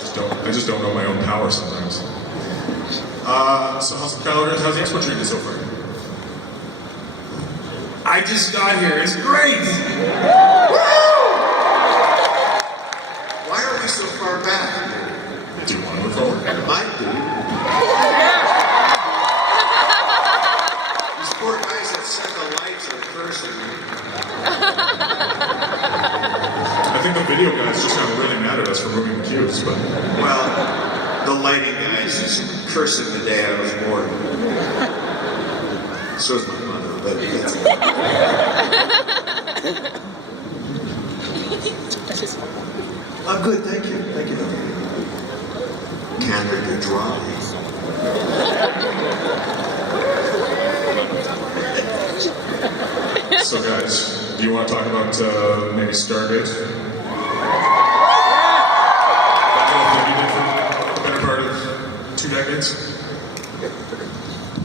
I just don't know my own power sometimes. So how's the expo treating you so far? I just got here. It's great. Why are we so far back? Do you want to move forward? I do. These poor guys that set the lights are cursing me. I think the video guys just got really mad at us for moving the cubes, but... Well, the lighting guys is cursing the day I was born. So is my mother, but that's I'm good, thank you. Thank you. Canada Dry. So guys, do you want to talk about maybe Stargate? That little thing you did for the better part of 2 decades?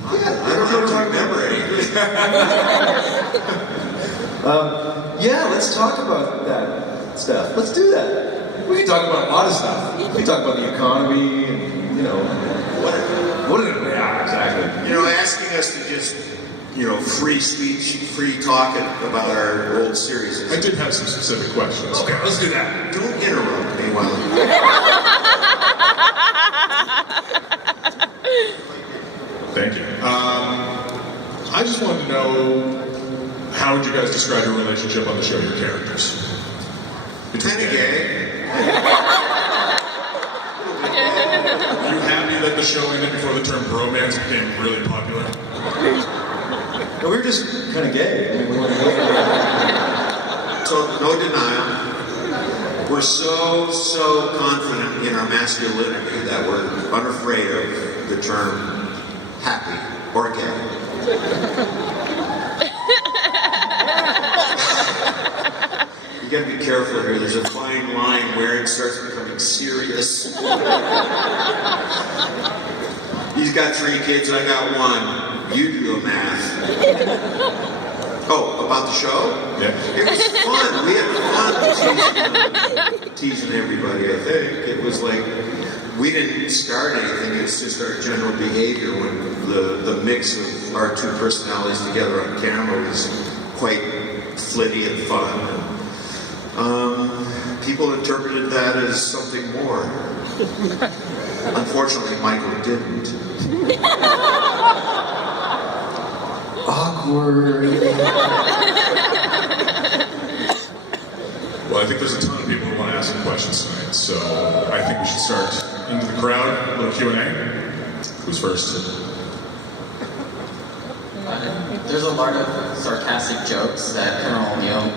I don't remember anything. Yeah, let's talk about that stuff. Let's do that. We can talk about a lot of stuff. We can talk about the economy and, yeah, exactly. Asking us to just, free speech, free talk about our old series. I did have some specific questions. Okay, let's do that. Don't interrupt me while Thank you. I just wanted to know, how would you guys describe your relationship on the show, your characters? Kind of gay. Are you happy that the show ended before the term bromance became really popular? No, we were just kind of gay. I mean, we weren't gay. So, no denial. We're so confident in our masculinity that we're unafraid of the term happy or gay. You gotta be careful here. There's a fine line where it starts becoming serious. He's got 3 kids, I got 1. You do the math. Oh, about the show? Yeah. It was fun. We had fun teasing everybody, I think. It was like, we didn't start anything. It's just our general behavior when the mix of our 2 personalities together on camera was quite flitty and fun. People interpreted that as something more. Unfortunately, Michael didn't. Awkward. Well, I think there's a ton of people who want to ask some questions tonight, so I think we should start into the crowd, a little Q&A. Who's first? There's a lot of sarcastic jokes that Colonel O'Neill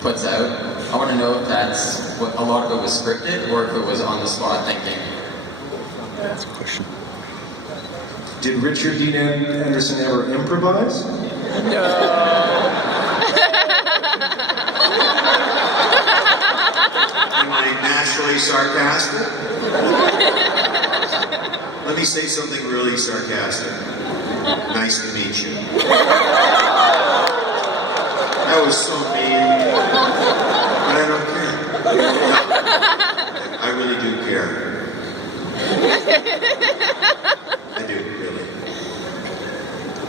puts out. I want to know if that's what a lot of it was scripted or if it was on the spot thinking. That's a question. Did Richard Dean Anderson ever improvise? Am I naturally sarcastic? Let me say something really sarcastic. Nice to meet you. That was so mean. But I don't care. I really do care. I do, really.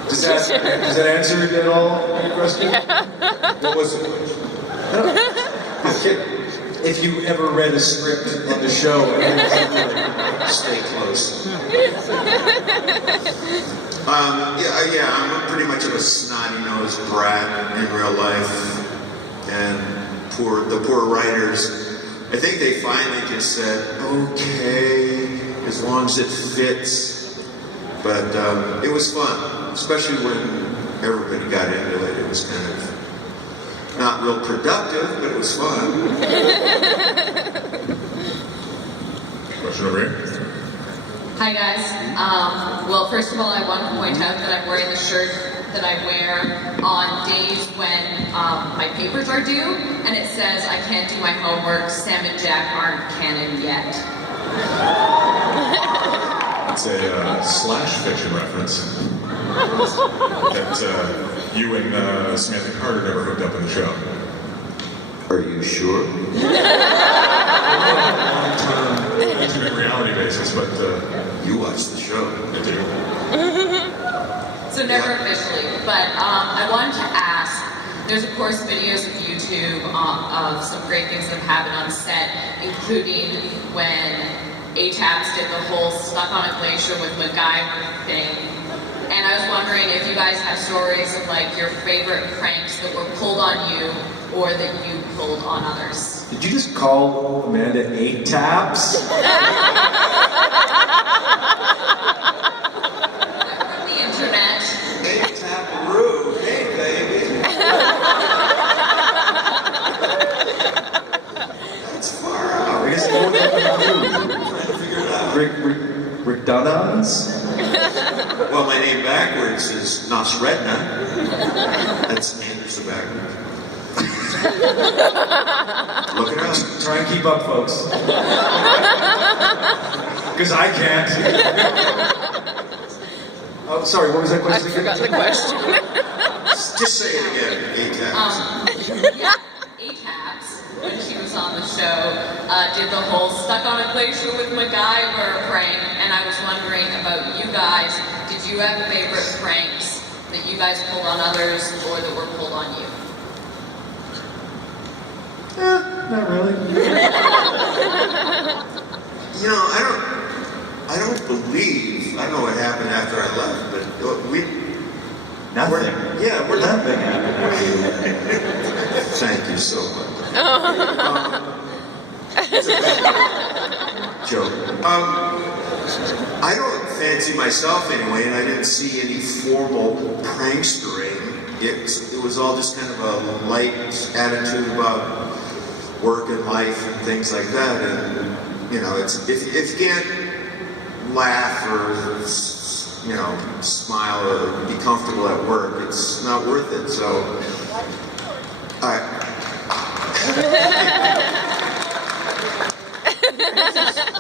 Does that answer it at all, your question? What was the question? Okay. If you ever read a script on the show, Stay close. Yeah, I'm pretty much of a snotty-nosed brat in real life, and the poor writers, I think they finally just said, okay, as long as it fits. But it was fun, especially when everybody got into it. It was kind of not real productive, but it was fun. Question over here. Hi guys. Well, first of all, I want to point out that I'm wearing the shirt that I wear on days when my papers are due, and it says I can't do my homework, Sam and Jack aren't canon yet. It's a slash fiction reference that you and Samantha Carter never hooked up in the show. Are you sure? long-term So never officially, but I wanted to ask, there's of course videos of YouTube of some great things that have happened on set, including when ATAPS did the whole stuck on a glacier with MacGyver thing. And I was wondering if you guys have stories of like your favorite pranks that were pulled on you or that you pulled on others. Did you just call Amanda 8 taps? From the internet. Hey, Taparoo. Hey, baby. That's far out. I guess more than I'm trying to figure it out. Redundance? Well, my name backwards is Nasredna. That's Anderson backwards. Look it up. Try and keep up, folks. Because I can't. Oh, sorry, what was that question again? Forgot the question. Just say it again. ATAPS. Yeah, ATAPS, when she was on the show, did the whole stuck on a glacier with MacGyver prank, and I was wondering about you guys. Did you have favorite pranks that you guys pulled on others or that were pulled on you? Not really. You know, I don't believe, I don't know what happened after I left, but Nothing. we're not. Nothing happened after you left. Thank you so much. It's a bad joke. I don't fancy myself anyway, and I didn't see any formal prankstering. It was all just kind of a light attitude about work and life and things like that. And you know, it's if you can't laugh or smile or be comfortable at work, it's not worth it. So,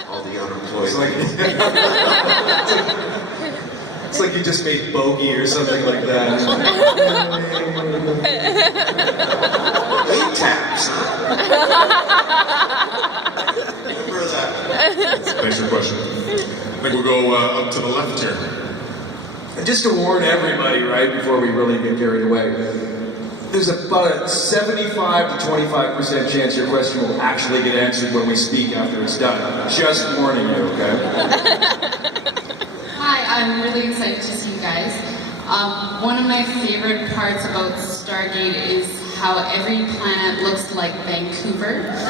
all the unemployed. It's like you just made bogey or something like that. 8 taps, huh? Remember that. Thanks for your question. I think we'll go up to the left here. And just to warn everybody, right, before we really get carried away, there's about a 75 to 25% chance your question will actually get answered when we speak after it's done. Just warning you, okay? Hi, I'm really excited to see you guys. One of my favorite parts about Stargate is how every planet looks like Vancouver. So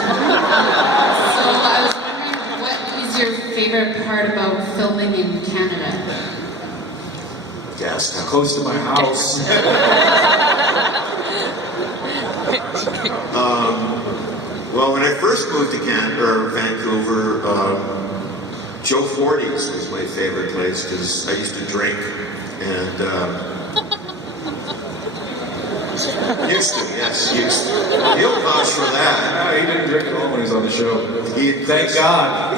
I was wondering, what is your favorite part about filming in Canada? Gas town. Close to my house. Well, when I first moved to Vancouver, Joe Forty's was my favorite place because I used to drink and used to. He'll vouch for that. No, he didn't drink at all when he was on the show. Thank Thank God.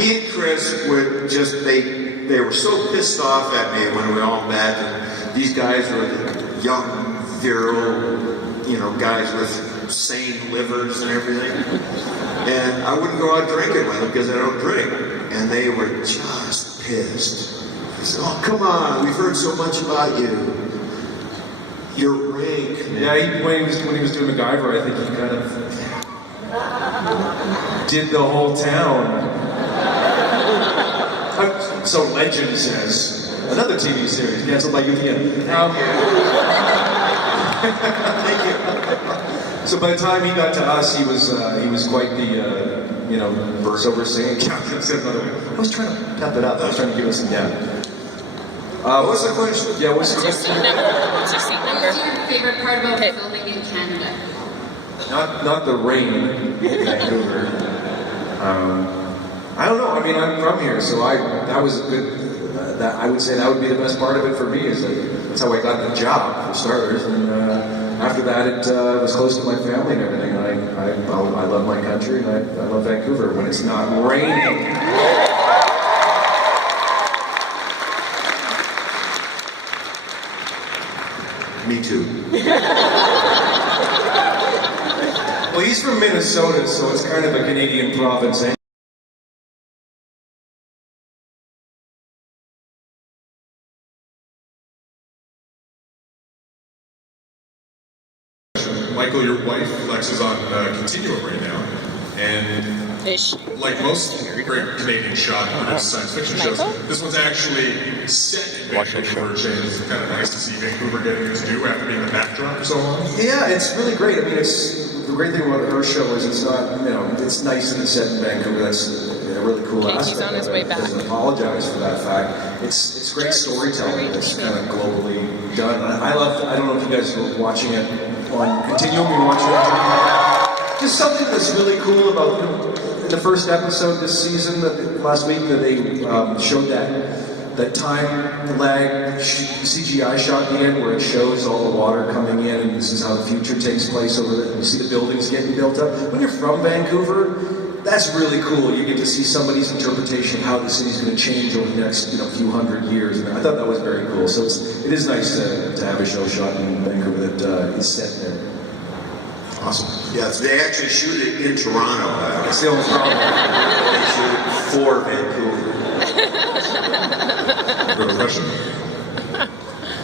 He and Chris would just they were so pissed off at me when we all met, and these guys were the young, virile, guys with sane livers and everything. And I wouldn't go out drinking with them because I don't drink. And they were just pissed. They said, "Oh, come on, we've heard so much about you. Your rank." Yeah, when he was doing MacGyver, I think he kind of did the whole town. So legend says. Another TV series canceled by UPN. Thank you. So by the time he got to us, he was quite the sober singing captain. Said another way. I was trying to pep it up. I was trying to give us some What was the question? Yeah, what's the What's your seat number? What's your seat number? What's your favorite part about filming in Canada? Not the rain in Vancouver. I don't know. I mean, I'm from here, so that was a good. I would say that would be the best part of it for me. That's how I got the job for starters, and after that, it was close to my family and everything. I love my country, and I love Vancouver when it's not raining. Me too. Well, he's from Minnesota, so it's kind of a Canadian province. Michael, your wife, Lex, is on Continuum right now, and Ish. like most great Canadian shot and produced science fiction shows, Michael? this one's actually set in Vancouver, which is kind of nice to see Vancouver getting its due after being the backdrop for so long. Yeah, it's really great. I mean, the great thing about her show is it's not, it's nice that it's set in Vancouver. That's a really cool Okay, he's aspect. on his of way it. back. Doesn't apologize for that fact. It's great storytelling that's kind of globally done. I don't know if you guys were watching it on Continuum. You were watching it. Just something that's really cool about in the first episode this season, last week, that they showed that time lag CGI shot at the end where it shows all the water coming in, and this is how the future takes place over there. You see the buildings getting built up. When you're from Vancouver, that's really cool. You get to see somebody's interpretation of how the city's going to change over the next few hundred years. And I thought that was very cool. So it is nice to have a show shot in Vancouver that is set there. Awesome. Yes, they actually shoot it in Toronto. That's the only problem. They shoot it for Vancouver. You have a question?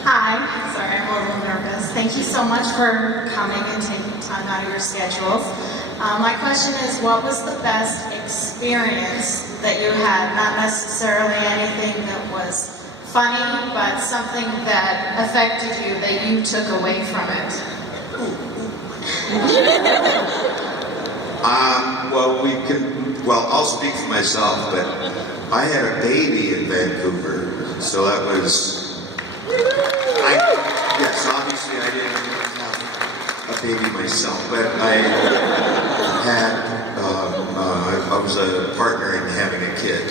Hi, sorry, I'm a little nervous. Thank you so much for coming and taking time out of your schedules. My question is, what was the best experience that you had? Not necessarily anything that was funny, but something that affected you that you took away from it. Well, I'll speak for myself, but I had a baby in Vancouver, so that was, yes, obviously I didn't have a baby myself, but I was a partner in having a kid,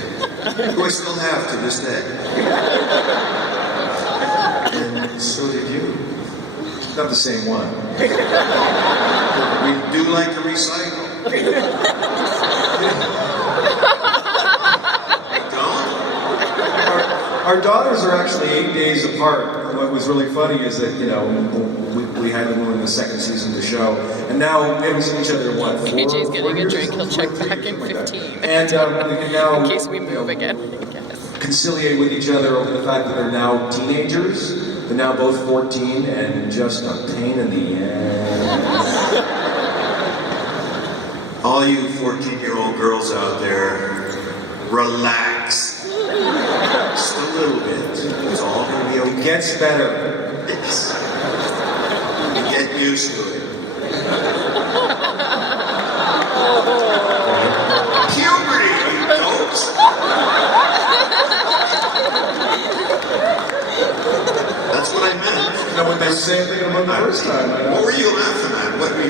who I still have to this day. And so did you. Not the same one. We do like to recycle. Don't? Our daughters are actually 8 days apart. What was really funny is that, we had them in the second season of the show, and now we haven't seen each other in what, AJ's 4 getting a years? drink. He'll check Something back in like that. 15. And now, In case we move again, I guess. conciliate with each other over the fact that they're now teenagers. They're now both 14 and just a pain in the ass. All you 14-year-old girls out there, relax. Just a little bit. It's all going to be It okay. gets better. Yes. Get used to it. Puberty, adults. That's what I meant. You know what they were saying thinking about the first time. What were you laughing at? What were you...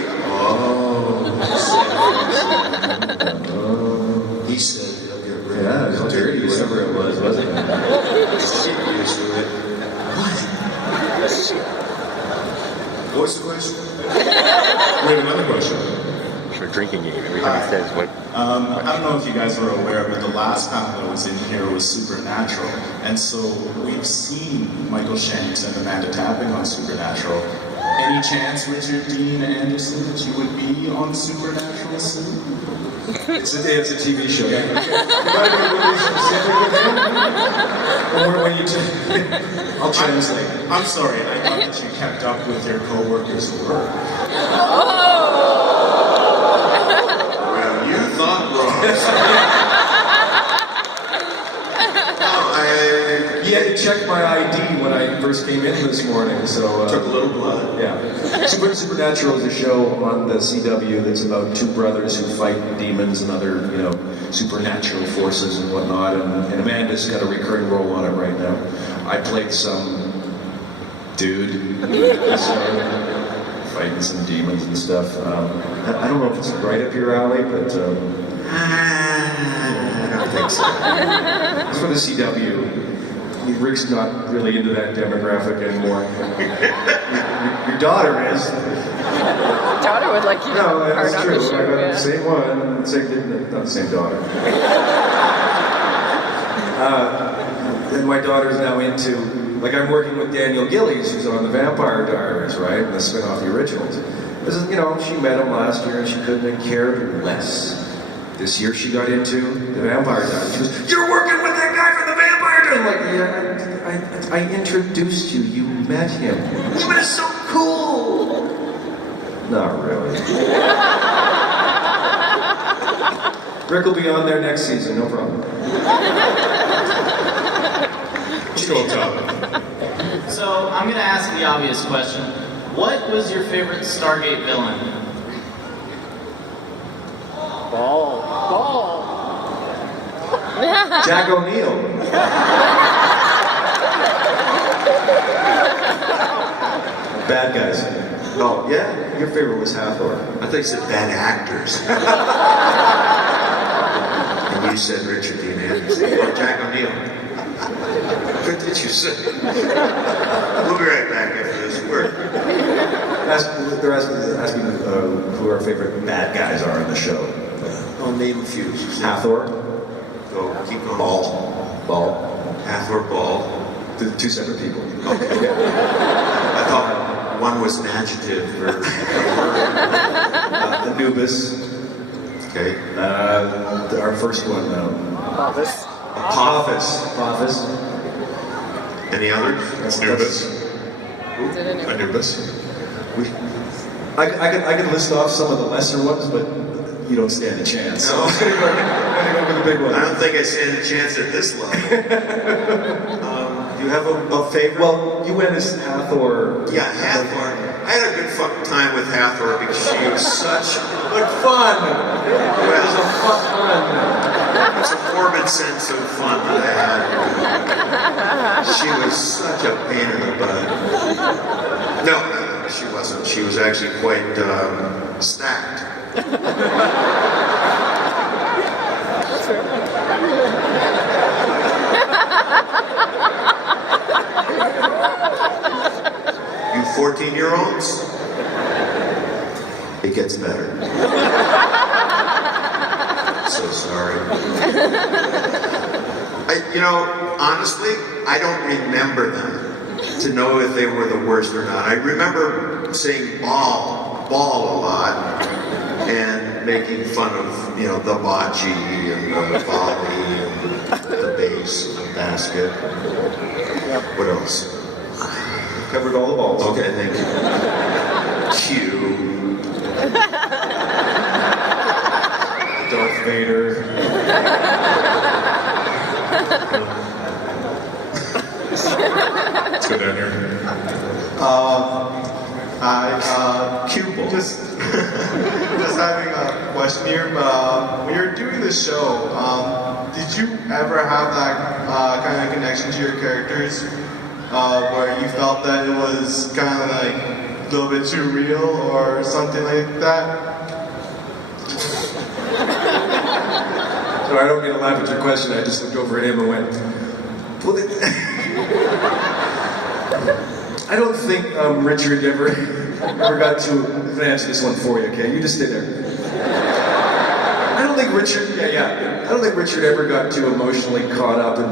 He said he'll get rid Yeah, of it was dirty, whatever it was, wasn't it? Get used to it. What? What was the question? We have another question. For a drinking game, every time he says what. I don't know if you guys were aware, but the last panel that was in here was Supernatural. And so we've seen Michael Shanks and Amanda Tapping on Supernatural. Any chance, Richard Dean Anderson, that you would be on Supernatural soon? It's a TV show. You gotta be really specific with him. Or when you I'll translate. I'm sorry, I thought that you kept up with your co-workers at work. Well, you thought wrong. He had to check my ID when I first came in this morning, so... Took a little blood. Yeah. Supernatural is a show on the CW that's about two brothers who fight demons and other, supernatural forces and whatnot, and Amanda's got a recurring role on it right now. I played some dude, fighting some demons and stuff. I don't know if it's right up your alley, but... I don't think so. It's for the CW. Rick's not really into that demographic anymore. Your daughter is. Daughter would like you to No, hard that's on true. the show, I got yeah. the same one, not the same daughter. And my daughter's now into, I'm working with Daniel Gillies, who's on the Vampire Diaries, right? And the spin-off the originals. This is, she met him last year and she couldn't have cared less. This year she got into the Vampire Diaries. She goes, "You're working with that guy from the Vampire Diaries!" I'm like, yeah, I introduced you. You met him. Yeah, but it's so cool. Not really. Rick will be on there next season, no problem. Still tough. So I'm gonna ask the obvious question. What was your favorite Stargate villain? Jack O'Neill. Bad guys. Oh, yeah? Your favorite was Hathor. I think it's bad actors. And you said Richard Dean Anderson. Or Jack O'Neill. What did you say? We'll be right back after this word. They're asking who our favorite bad guys are in the show. I'll name a few. Hathor. Go, keep going. Ball. Hathor, Ball. The two separate people. Okay. I thought one was an adjective or Anubis. Okay. Our first one. Apophis. Any others? Anubis. Is it an Anubis. I could list off some of the lesser ones, but you don't stand a chance. So No. I'm going to go with the big one. I don't think I stand a chance at this level. You have a favorite? Well, you went as Hathor. Yeah, Hathor. I had a good fucking time with Hathor because she was such But fun! well, Fun! it's a morbid sense of fun that I had. She was such a pain in the butt. No, she wasn't. She was actually quite stacked. You 14-year-olds? It gets better. So sorry. Honestly, I don't remember them to know if they were the worst or not. I remember saying ball a lot and making fun of, the bocce and the volley and the base and the basket. What else? Covered all the balls. Okay, thank you. Q. Darth Vader. Let's go down here. Q ball. Just having a question here, but when you're doing the show, did you ever have that kind of connection to your characters where you felt that it was kind of like a little bit too real or something like that? So I don't mean to laugh at your question, I just looked over at him and went, well, I don't think Richard ever got to, I'm going to answer this one for you, okay? You just stay there. I don't think Richard, I don't think Richard ever got too emotionally caught up in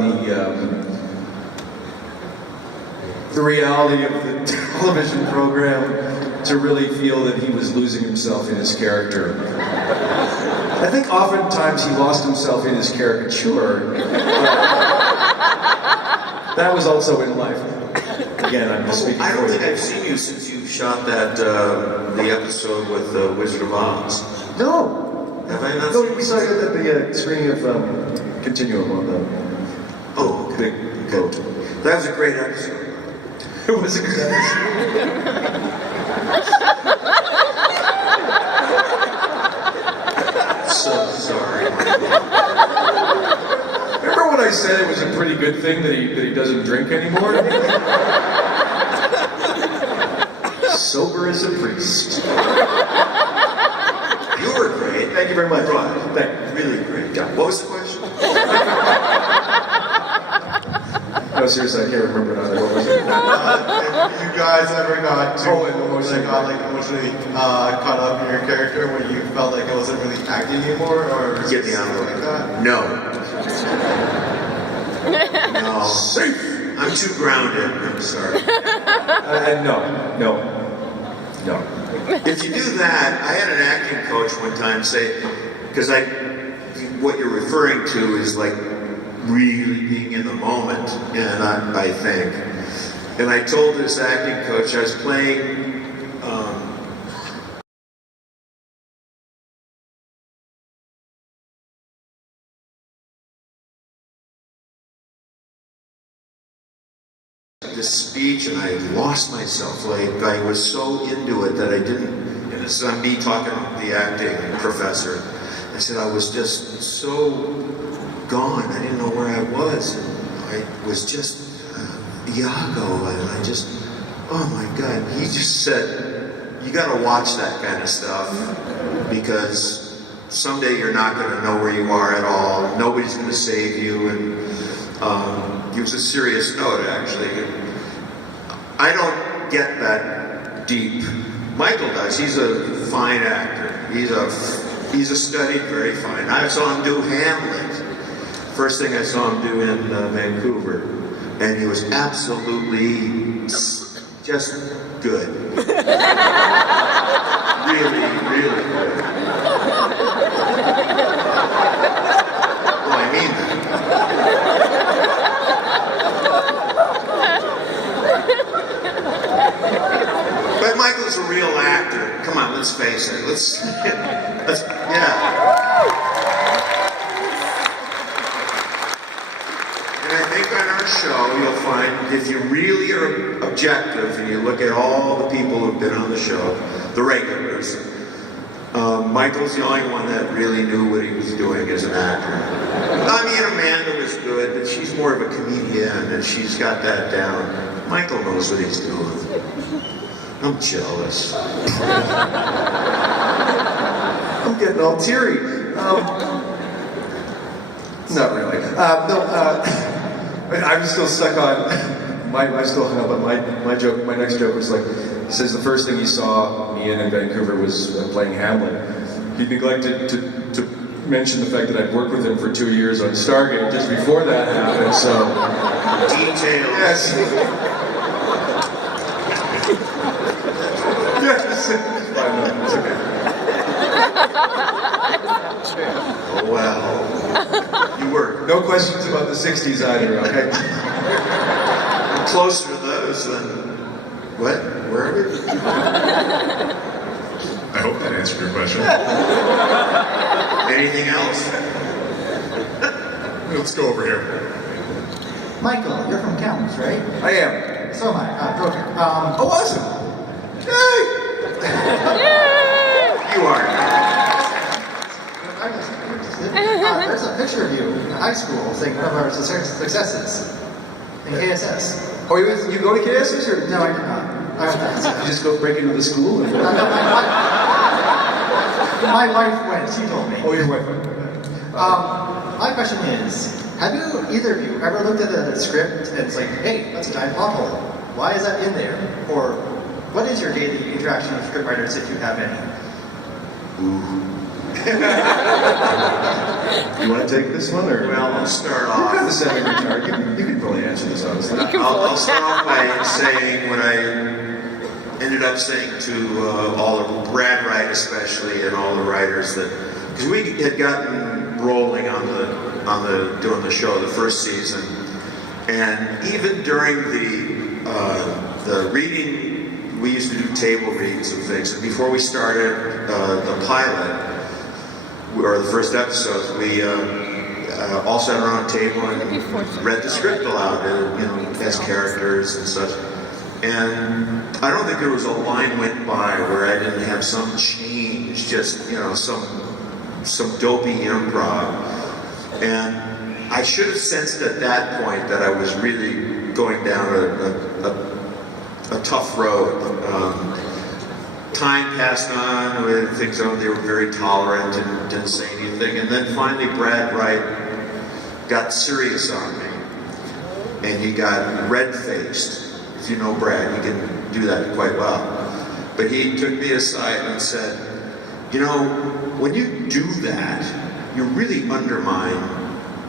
the reality of the television program to really feel that he was losing himself in his character. I think oftentimes he lost himself in his caricature. That was also in life. Again, I'm just speaking I don't for think you. I've seen you since you shot that the episode with Wizard of Oz. No. Have I not No, seen we saw it at the screening of Continuum on the okay. big boat. That was a great episode. It was a good episode. So sorry. Remember when I said it was a pretty good thing that he doesn't drink anymore? Sober as a priest. You were great. Thank you very much. Right. Thank you. Really great. Yeah. What was the question? No, seriously, I can't remember it either. What was it? If you guys ever got too emotionally emotionally caught up in your character where you felt like it wasn't really acting anymore or Get me out of something like that? No. No. Safe! I'm too grounded. I'm sorry. No. If you do that, I had an acting coach one time say, because what you're referring to is like really being in the moment, and I think. And I told this acting coach I was playing this speech, and I lost myself. Like, I was so into it that I didn't, and this is me talking to the acting professor. I said I was just so gone. I didn't know where I was. And I was just Iago, and I just, oh my God. He just said, you got to watch that kind of stuff, because someday you're not going to know where you are at all. Nobody's going to save you. And it was a serious note, actually. I don't get that deep. Michael does. He's a fine actor. He's a studied, very fine. I saw him do Hamlet. First thing I saw him do in Vancouver, and he was absolutely just good. Really, really good. Well, I mean that. But Michael's a real actor. Come on, let's face it. Yeah. And I think on our show, you'll find if you really are objective and you look at all the people who've been on the show, the regulars, Michael's the only one that really knew what he was doing as an actor. I mean, Amanda was good, but she's more of a comedian and she's got that down. Michael knows what he's doing. I'm jealous. I'm getting all teary. Not really. I'm still stuck on. I still hung up on my joke. My next joke was like, he says the first thing he saw me in Vancouver was playing Hamlet. He neglected to mention the fact that I'd worked with him for 2 years on Stargate just before that happened. So details. Yes. Yes. It's okay. Oh well. You were. No questions about the 60s either, okay? Closer to those than... What? Where are we? I hope that answered your question. Anything else? Let's go over here. Michael, you're from Kamloops, right? I am. So am I. Okay. Oh, awesome! Yay! You are. There's a picture of you in high school saying one of our successes in KSS. Oh, you go to KSS or? No, I did not. I went to You just go break into the school? And... my wife went. She told me. Oh, your wife went. My question is, have either of you ever looked at a script and it's like, hey, that's a giant plot hole. Why is that in there? Or what is your daily interaction with scriptwriters, if you have any? You want to take this one, or? Well, I'll start You're off. kind of semi-retired. You can probably answer this honestly. I'll start off by saying what I ended up saying to all of Brad Wright especially, and all the writers, that because we had gotten rolling on the doing the show the first season, and even during the reading, we used to do table reads of things. And before we started the pilot or the first episode, we all sat around a table and read the script aloud, as characters and such. And I don't think there was a line went by where I didn't have some change, just some dopey improv. And I should have sensed at that point that I was really going down a tough road. Time passed on with things on. They were very tolerant and didn't say anything. And then finally, Brad Wright got serious on me, and he got red-faced. If you know Brad, he can do that quite well. But he took me aside and said, when you do that, you really undermine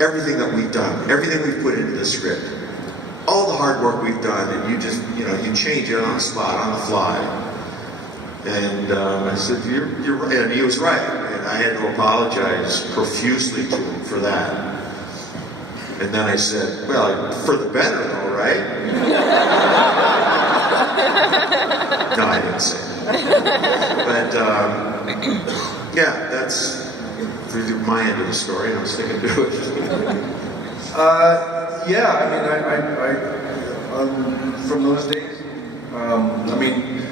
everything that we've done, everything we've put into the script, all the hard work we've done, and you just, you change it on the spot, on the fly. And I said, you're right. And he was right. And I had to apologize profusely to him for that. And then I said, well, for the better though, right? No, I didn't say that. But, yeah, that's my end of the story, and I'm sticking to it. Yeah, I mean, from those days. I mean,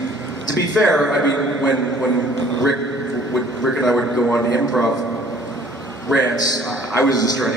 to be fair, I mean, when Rick and I would go on improv rants, I was just trying to